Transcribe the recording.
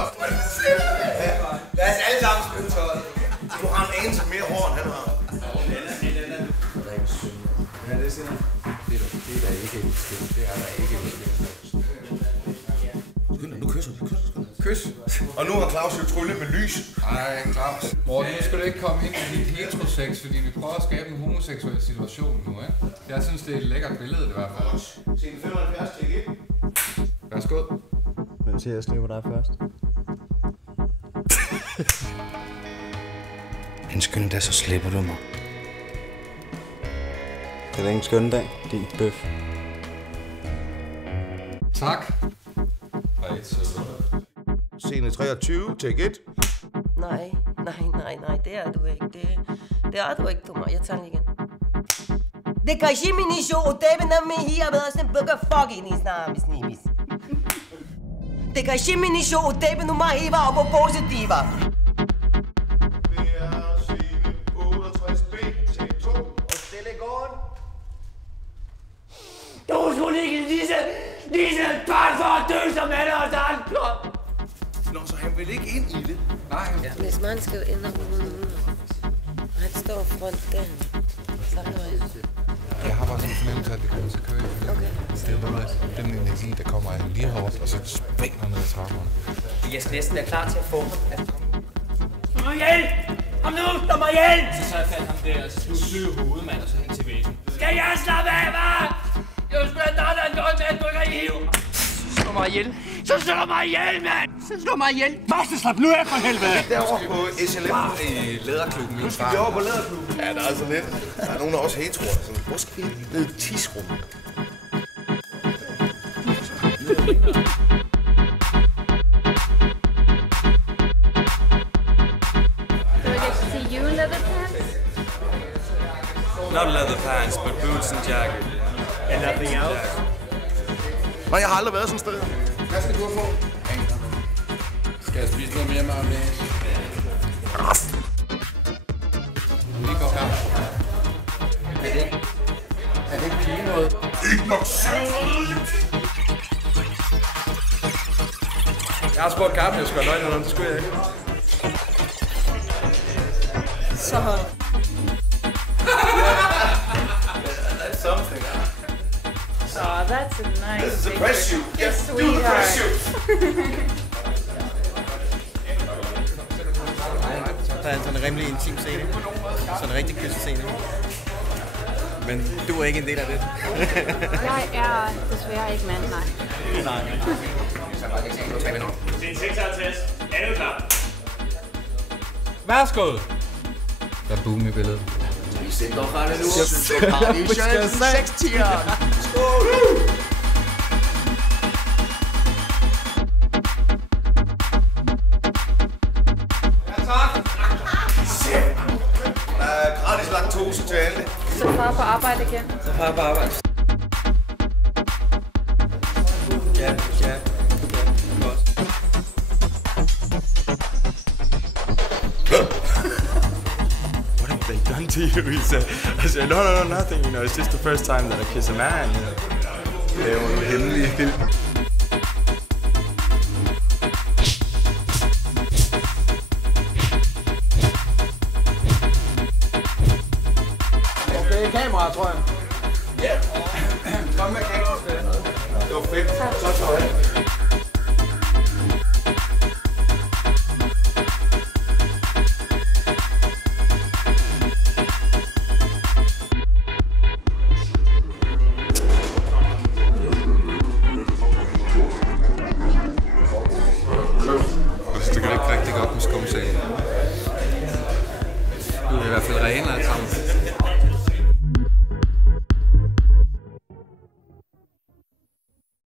godt. Lad os alle sammen spille tøjet. Du har en anelse mere hår, end han har. Ja, det siger det er da ikke en skid. Det er der ikke en skid. Nu kysser vi. Kys. Og nu har Claus jo tryllet med lys. Ej, Claus. Morten, nu skal du ikke komme ind i dit heterosex, fordi vi prøver at skabe en homoseksuel situation nu, ikke? Jeg synes, det er et lækkert billede, i hvert fald. Scene 75 til 1. Værsgo. Hvem siger, jeg slipper dig først? En skøn dag, så slipper du mig. Det er da ingen skøn dag, din bøf. Tak. Og et søde. Scene 23 til 1. Nej, det er du ikke. Det er du ikke, Thomas. Jeg tager den igen. Decashimini show, David me here with us and book a fucking is namis nimis. Decashimini show, David no mahiva og positiva. Det er scene 68B til 2. Og stille gården. Du skulle ikke disse børn for at dø som alle os andre. Nå, så han vil ikke ind i det. Nej. Ja. Hvis man skal ind og han står front der. Jeg har bare sådan en fornemmelse af, at det kommer til at køre. Okay. Det er noget af den energi, der kommer af lige herovre, og så springer ned ad trapperne. Jeg skal næsten være klar til at få ham. Slå mig ihjel! Kom nu, slå mig ihjel! Så tager jeg fat ham der, og så du syge hovedet, mand, og så hen til væggen. Skal jeg slappe af, hva'? Jeg skulle have dig, der er noget med, at du ikke er hiv. Slå mig ihjel. Så slå mig ihjel, mand! Så slå mig ihjel. Master, slap nu af for helvede! Derovre på SLM. I læderklubben. Nu skal vi over på læderklubben. Ja, der er altså lidt. Der er nogen, der også heteroer. Hvor skal vi ned i tisrummet? Not leather pants, but boots and jacket. And nothing else? Nej, jeg har aldrig været sådan et sted. Hvad skal du have få? Skal jeg spise noget mere mayonnaise? Lige går her. Er det ikke pige noget? Ikke nok sødt! Jeg har spurgt Carmen, jeg skal have løgn, det skulle jeg ikke. Så hold. That's something. Oh, that's a nice. This is a press shoot. Yes, do the sweetheart. press shoot. Der er sådan en rimelig intim scene. Sådan en rigtig kyssescene. Men du er ikke en del af det. Jeg er desværre ikke mand, nej. Nej. Scene 56. Er du klar? Værsgo! Der er boom i billedet. Vi sender fra det nu. Vi skal 6-tieren. Skål! Ja, tak. Der er gratis laktose til alle. Så far på arbejde igen. Så far på arbejde. Ja. Godt. What have they done to you? He said, I said, no, nothing. You know, it's just the first time that I kiss a man. You know. Det er jo en hemmelig film. Okay, kamera, tror jeg. Ja. Kom med kameraet. Det var fedt. Så